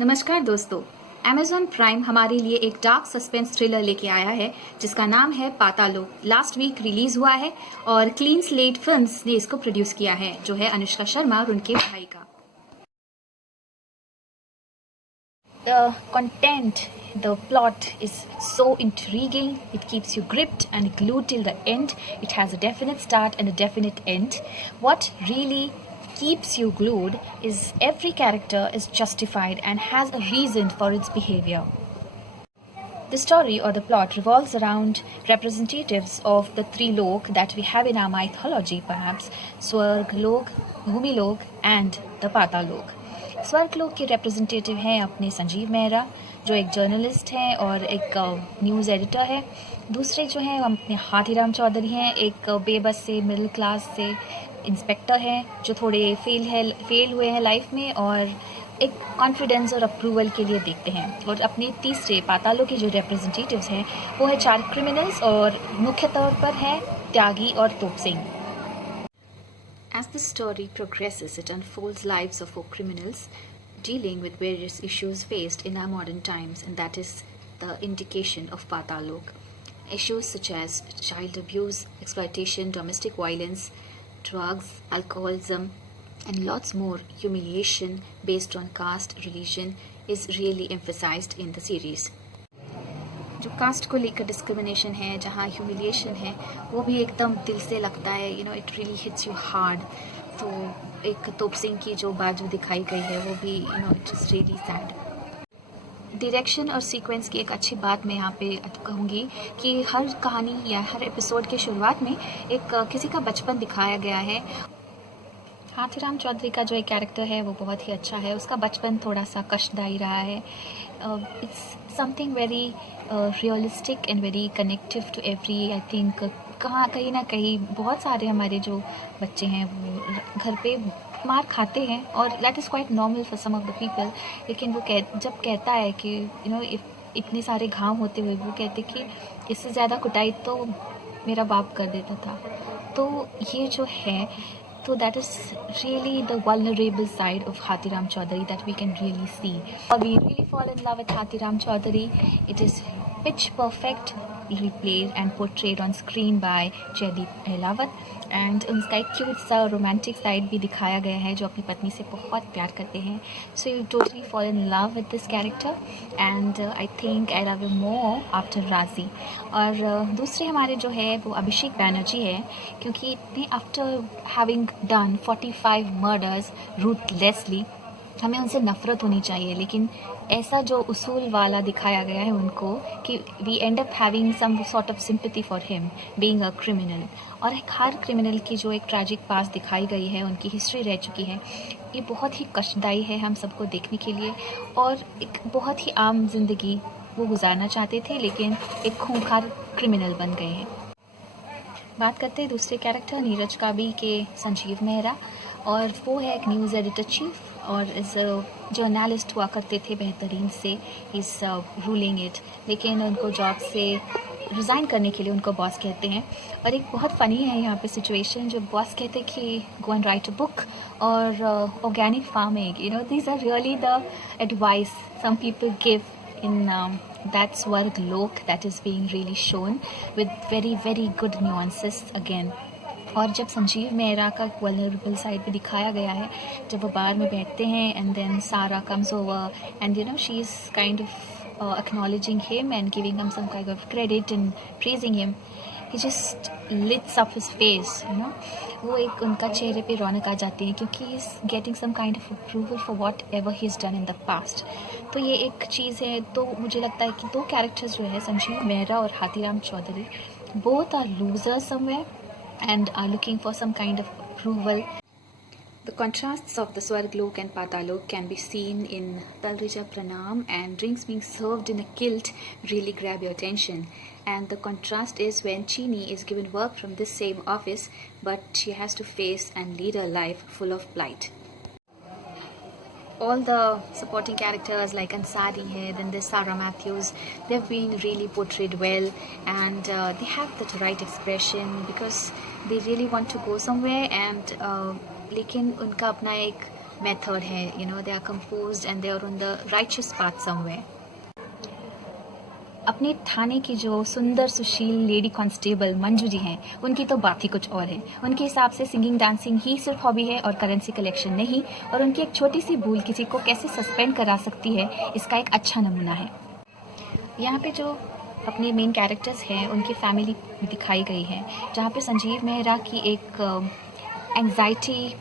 नमस्कार दोस्तों। Amazon prime हमारे लिए एक डार्क सस्पेंस थ्रिलर लेके आया है जिसका नाम है पातालोक। लास्ट वीक रिलीज हुआ है और क्लीन स्लेट फिल्म्स ने इसको प्रोड्यूस किया है, जो है अनुष्का शर्मा और उनके भाई का। The content, the plot is so intriguing. It keeps you gripped and glued till the end. It has a definite start and a definite end. What really keeps you glued is every character is justified and has a reason for its behavior. The story or the plot revolves around representatives of the three lok that we have in our mythology, perhaps Swarg Lok, Bhumi Lok, and the Patalok. स्वर्ग लोक के representative हैं अपने संजीव मेहरा, जो एक journalist हैं और एक न्यूज़ एडिटर है। दूसरे जो हैं अपने हाथीराम चौधरी हैं, एक बेबस से मिडिल क्लास से इंस्पेक्टर हैं जो थोड़े फेल हुए हैं लाइफ में और एक कॉन्फिडेंस और अप्रूवल के लिए देखते हैं। और अपने तीसरे पातालों के जो रिप्रेजेंटेटिव्स हैं वो है 4 क्रिमिनल्स और मुख्य तौर पर हैं त्यागी और तोप Singh. As the story progresses, it unfolds lives of 4 criminals dealing with various issues faced in our modern times, and that is the indication of Patalok. Issues such as child abuse, exploitation, domestic violence, drugs, alcoholism, and lots more humiliation based on caste, religion is really emphasized in the series. जो cast को लेकर discrimination है, जहाँ humiliation है, वो भी एकदम दिल से लगता है। It really hits you hard. तो एक तोप सिंह की जो बाजू दिखाई गई है वो भी it is really sad. Direction और सीक्वेंस की एक अच्छी बात मैं यहाँ पे कहूँगी कि हर कहानी या हर एपिसोड के शुरुआत में एक किसी का बचपन दिखाया गया है। हाथीराम चौधरी का जो एक कैरेक्टर है वो बहुत ही अच्छा है। उसका बचपन थोड़ा सा कष्टदायी रहा है। It's something very realistic and very connective to every, I think कहीं ना कहीं बहुत सारे हमारे जो बच्चे हैं वो घर पे मार खाते हैं और that is quite normal for some of the people. लेकिन वो जब कहता है कि इतने सारे घाव होते हुए वो कहते कि इससे ज़्यादा कुटाई तो मेरा बाप कर देता था। तो ये जो है, so that is really the vulnerable side of Hathiram Chaudhary that we can really see. We really fall in love with Hathiram Chaudhary. It is pitch perfectly played and portrayed on screen by Jaideep Ahlawat, and उनका एक cute सा romantic side भी दिखाया गया है जो अपनी पत्नी से बहुत प्यार करते हैं। So you totally fall in love with this character and I think I love you more after राजी। और दूसरे हमारे जो है वो अभिषेक बैनर्जी है, क्योंकि इतने after having done 45 murders ruthlessly हमें उनसे नफ़रत होनी चाहिए, लेकिन ऐसा जो उसूल वाला दिखाया गया है उनको कि we end up having some sort of sympathy for him being a criminal. और हर क्रिमिनल की जो एक ट्रैजिक पास्ट दिखाई गई है, उनकी हिस्ट्री रह चुकी है, ये बहुत ही कष्टदायी है हम सबको देखने के लिए। और एक बहुत ही आम जिंदगी वो गुजारना चाहते थे लेकिन एक खूंखार क्रिमिनल बन गए हैं। बात करते हैं दूसरे कैरेक्टर नीरज काबी के संजीव मेहरा, और वो है एक न्यूज़ एडिटर चीफ और इस जर्नलिस्ट हुआ करते थे बेहतरीन से इस रूलिंग इट, लेकिन उनको जॉब से रिज़ाइन करने के लिए उनको बॉस कहते हैं। और एक बहुत फ़नी है यहाँ पे सिचुएशन, जो बॉस कहते हैं कि go and write a book और organic farming, these are really the advice some people give in that Swarg Lok that is being really shown with very very good nuances again. और जब संजीव मेहरा का vulnerable side भी दिखाया गया है, जब वो बार में बैठते हैं एंड देन सारा comes over and she is kind of acknowledging him and giving him some kind of credit and praising him, he just lights up his face, वो एक उनका चेहरे पे रौनक आ जाती है क्योंकि he is getting some kind of approval for whatever he is done in the past. तो ये एक चीज़ है। तो मुझे लगता है कि 2 कैरेक्टर्स जो है संजीव मेहरा और Hathiram Chaudhary, both are losers somewhere and are looking for some kind of approval. The contrasts of the Swarglok and Patalok can be seen in Talrija Pranam, and drinks being served in a kilt really grab your attention. And the contrast is when Chini is given work from this same office, but she has to face and lead a life full of blight. All the supporting characters like Ansari hai, then there's Sarah Matthews, they've been really portrayed well, and they have that right expression because they really want to go somewhere, and लेकिन उनका अपना एक method है, they are composed and they are on the righteous path somewhere. अपने थाने की जो सुंदर सुशील lady constable Manju ji हैं, उनकी तो बात ही कुछ और है. उनके हिसाब से सिंगिंग डांसिंग ही सिर्फ हॉबी है और करेंसी कलेक्शन नहीं, और उनकी एक छोटी सी भूल किसी को कैसे सस्पेंड करा सकती है, इसका एक अच्छा नमूना है. यहाँ पे जो अपने मेन कैरेक्टर्स हैं उनकी फैमिली दिखाई गई है, जहाँ पे संजीव मेहरा की एक एंग्जाइटी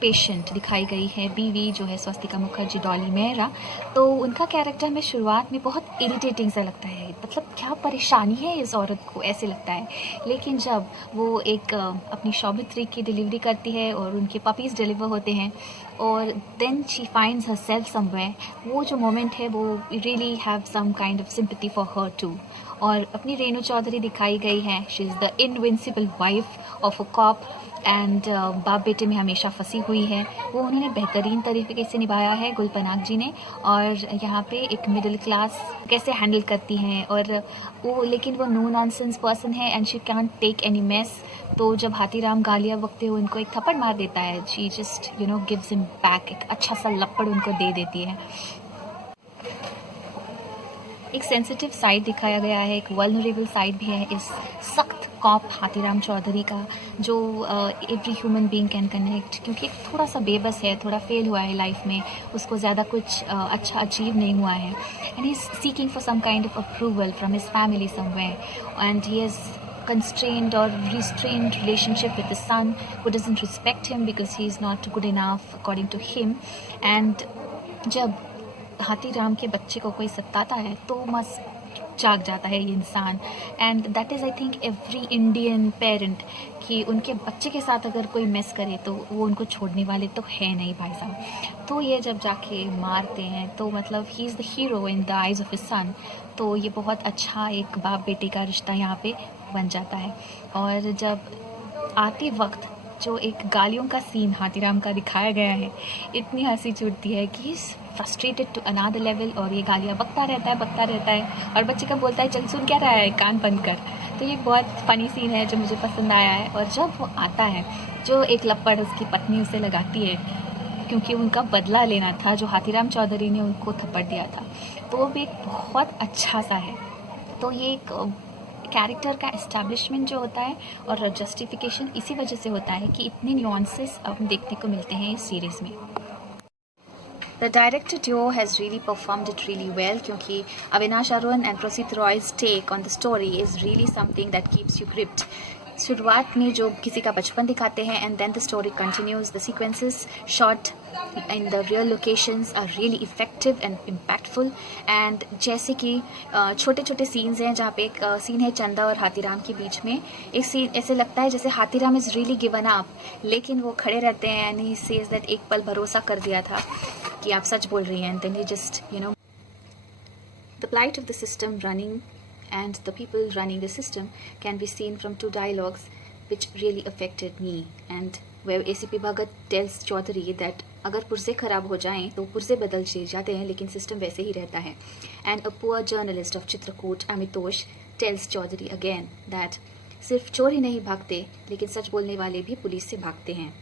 पेशेंट दिखाई गई है, बीवी जो है स्वस्तिका मुखर्जी डॉली मेहरा. तो उनका कैरेक्टर में शुरुआत में बहुत इरिटेटिंग सा लगता है, मतलब क्या परेशानी है इस औरत को, ऐसे लगता है. लेकिन जब वो एक अपनी शौभित्री की डिलीवरी करती है और उनके पपीज़ डिलीवर होते हैं और then she finds herself somewhere, वो जो मोमेंट है वो really have some kind of sympathy for her too. और अपनी रेणु चौधरी दिखाई गई है, she is the invincible wife of a cop and बाप बेटे में हमेशा फंसी हुई है. वो उन्होंने बेहतरीन तरीके से निभाया है गुल पनाग जी ने. और यहाँ पे एक मिडिल क्लास कैसे हैंडल करती हैं, और वो लेकिन वो नो नॉनसेंस पर्सन है and she can't take any mess. तो जब हाथीराम गालियाँ बकते हुए उनको एक थप्पड़ मार देता है, she just gives him back, एक अच्छा सा लपड़ उनको दे देती है. एक सेंसिटिव साइड दिखाया गया है, एक वल्नरेबल साइड भी है इस सख्त कॉप हाथीराम चौधरी का, जो every human being can connect, क्योंकि थोड़ा सा बेबस है, थोड़ा फेल हुआ है लाइफ में, उसको ज़्यादा कुछ अच्छा अचीव नहीं हुआ है, and he is seeking for some kind of approval from his family somewhere, and he is constrained or restrained relationship with the son who doesn't respect him because he is not good enough according to him. And जब हाथीराम के बच्चे को कोई सताता है तो मस्त जाग जाता है ये इंसान. And that is I think every Indian parent, कि उनके बच्चे के साथ अगर कोई मिस करे तो वो उनको छोड़ने वाले तो है नहीं भाई साहब. तो ये जब जाके मारते हैं तो मतलब he is the hero in the eyes of his son. तो ये बहुत अच्छा एक बाप बेटे का रिश्ता यहाँ पे बन जाता है. और जब आते वक्त जो एक गालियों का सीन हाथीराम का दिखाया गया है, इतनी हंसी छूटती है कि फ्रस्ट्रेटेड टू अनदर लेवल, और ये गालियाँ बकता रहता है और बच्चे का बोलता है चल सुन क्या रहा है, कान बंद कर. तो ये बहुत फ़नी सीन है जो मुझे पसंद आया है. और जब वो आता है, जो एक लपड़ उसकी पत्नी उसे लगाती है क्योंकि उनका बदला लेना था जो हाथीराम चौधरी ने उनको थप्पड़ दिया था, तो वो भी एक बहुत अच्छा सा है. तो ये एक कैरेक्टर का एस्टैब्लिशमेंट जो होता है और जस्टिफिकेशन इसी वजह से होता है कि इतने न्यूएंसेस अब देखने को मिलते हैं इस सीरीज़ में. The director duo has really performed it really well, क्योंकि Avinash Arun and Prasit Roy's take on the story is really something that keeps you gripped. शुरुआत में जो किसी का बचपन दिखाते हैं and then the story continues. The sequences shot in the real locations are really effective and impactful. And जैसे कि छोटे छोटे सीन्स हैं जहाँ पे एक सीन है चंदा और हाथीराम के बीच में. एक सीन ऐसे लगता है जैसे Hathiram is really given up, लेकिन वो खड़े रहते हैं and he says that एक पल भरोसा कर दिया था कि आप सच बोल रही हैं, and then he just the plight of the system running and the people running the system can be seen from two dialogues which really affected me, and where ACP Bhagat tells Chaudhary that अगर पुर्जे ख़राब हो जाएं तो पुर्जे बदल जाते हैं लेकिन सिस्टम वैसे ही रहता है. And a poor journalist of Chitrakoot Amitosh tells Chaudhary again that सिर्फ चोर ही नहीं भागते लेकिन सच बोलने वाले भी पुलिस से भागते हैं.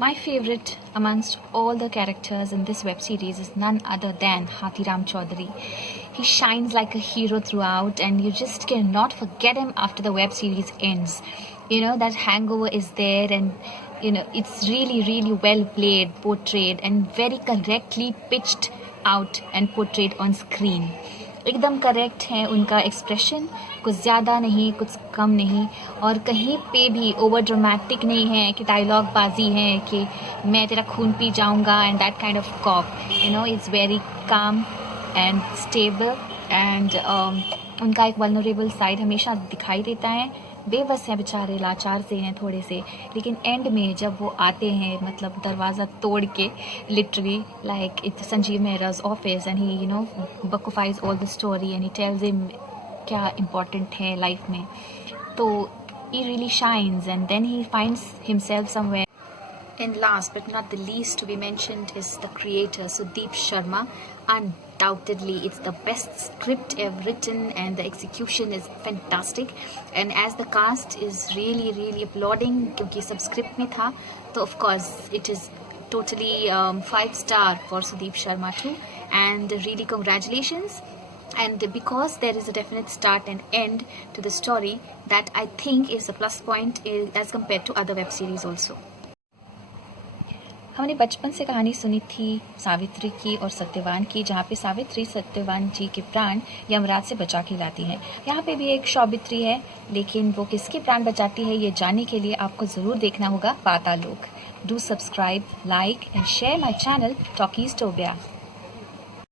My favorite amongst all the characters in this web series is none other than Hathiram Chaudhary. He shines like a hero throughout and you just cannot forget him after the web series ends. That hangover is there, and it's really, really well played, portrayed and very correctly pitched out and portrayed on screen. एकदम correct है उनका expression, कुछ ज़्यादा नहीं कुछ कम नहीं, और कहीं पे भी ओवर ड्रामेटिक नहीं है कि डायलॉग बाजी है कि मैं तेरा खून पी जाऊंगा and that kind of cop. It's very calm and stable, and उनका एक वल्नरेबल साइड हमेशा दिखाई देता है. बेबस हैं बेचारे, लाचार से हैं थोड़े से, लेकिन एंड में जब वो आते हैं मतलब दरवाज़ा तोड़ के literally like it's Sanjeev Mehra's office and he बकुफाइज all the story and he tells him क्या इम्पोर्टेंट है लाइफ में. तो he really shines and then he finds himself somewhere. And last but not the least to be mentioned is the creator Sudeep Sharma. Undoubtedly it's the best script ever written and the execution is fantastic, and as the cast is really applauding क्योंकि सब script में था, तो of course it is totally 5-star for Sudeep Sharma too, and really congratulations. And because there is a definite start and end to the story, that I think is a plus point as compared to other web series also. हमने बचपन से कहानी सुनी थी सावित्री की और सत्यवान की, जहाँ पे सावित्री सत्यवान जी के प्राण यमराज से बचा के लाती हैं। यहाँ पे भी एक सौवित्री है, लेकिन वो किसके प्राण बचाती है ये जानने के लिए आपको ज़रूर देखना होगा पाताल लोक। Do subscribe, like and share my channel talkies टोबिया।